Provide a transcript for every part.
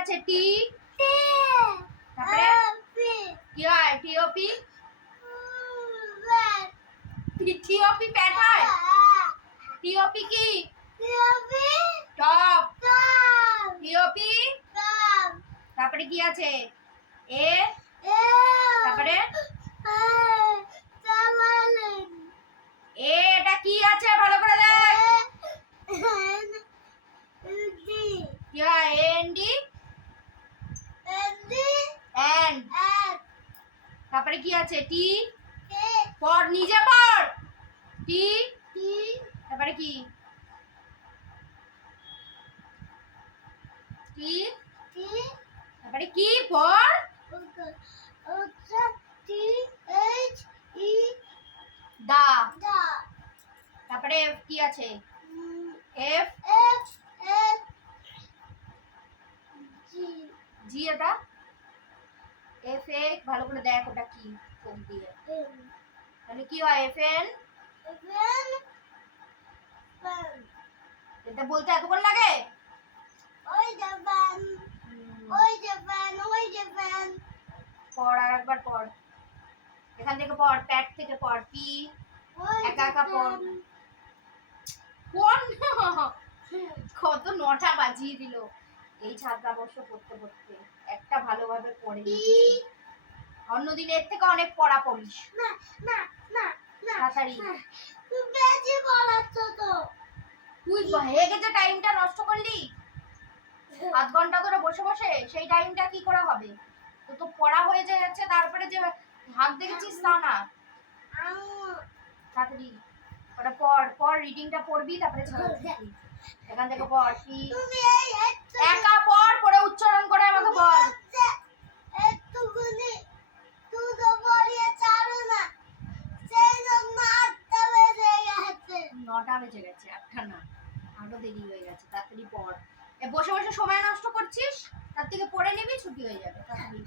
আছে? টি। তারপরে কি হয়? টিওপি। টিওপি প্যাট হয়? টিওপি কি? টপ। টিওপি। তারপরে কি আছে? এ। তারপরে এটা কি আছে ভালো করে দেখ। কি হয়? এন্ডি। এন্ড। তারপরে কি আছে? টি। পড়, নিজে পড়। টি। তারপরে কি? টি। তারপরে কি? পড়। দা। তারপরে কি আছে? এফ। জি। এটা এফ এ ভালো করে দেখ ওটা কি চোখ দিয়ে। তাহলে কি হয়? F N. এটা বলতে এতক্ষণ লাগে? পড়, আর একবার পড়। এখান থেকে পড়, প্যাট থেকে পড়। পি। একা একা পড়। কোন কত নটা বাজিয়ে দিল এই ছাত্রাবর্ষ পড়তে পড়তে। একটা ভালোভাবে পড়ে নিয়েছি। অন্যদিন এর থেকে অনেক পড়া পড়িস। তাড়াতাড়ি। তুই হয়ে গেছে টাইমটা নষ্ট করলি। আধ ঘন্টা ধরে বসে বসে সেই টাইমটা কি করে হবে? তো পড়া হয়ে যাচ্ছে, তারপরে যে হাত দেখেছিস তা না। তাড়াতাড়ি ওটা পড়, রিডিংটা পড়বি, তারপরে এখান থেকে পড়। একা পড়, পড়ে উচ্চারণ করে আমাকে বল। নটা বেজে গেছে, আটটা না, আরো দেরি হয়ে গেছে। তাড়াতাড়ি পড়। বসে বসে সময় নষ্ট করছিস, তার থেকে পড়ে নিবি, ছুটি হয়ে যাবে। তাড়াতাড়ি।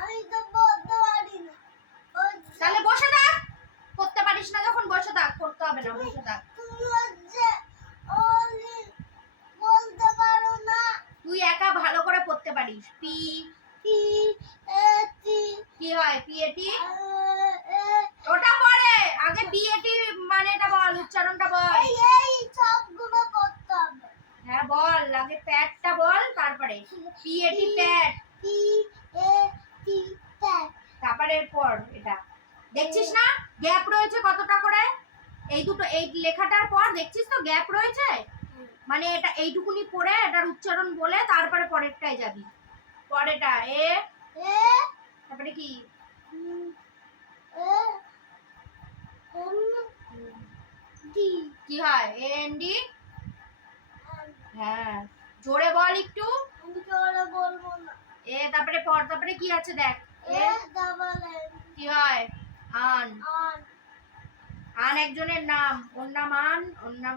আমি তো পড়তে পারি না। তাহলে বসে থাক। পড়তে পারিস না যখন বসে থাক, পড়তে হবে না, বসে থাক। তুমি বলতে পারো না। তুই একা ভালো করে পড়তে পারিস। পি। কি হয়? পিএটি। ওটা পড়ে আগে। পিএটি মানেটা বল, উচ্চারণটা বল। এই সবগুলো পড়তে হবে। হ্যাঁ বল, আগে প্যাডটা বল, তারপরে পিএটি প্যাড। প্যাড। তারপরে পড় এটা। দেখছিস না গ্যাপ রয়েছে কতটা করে? এই দুটো, এই লেখাটার পর দেখছিস তো গ্যাপ রয়েছে? মানে এটা এইটুকুনি পড়ে এটার উচ্চারণ বলে তারপরে পরেরটায় যাবি। পরেরটা এ। তারপরে কি? কি হয়? N D. হ্যাঁ, জোরে বল একটু। আমি জোরে বলবো না। তারপরে পড়, তারপরে কি আছে দেখ। কি হয়? আন। আন একজনের নাম, ওর নাম আন, ওর নাম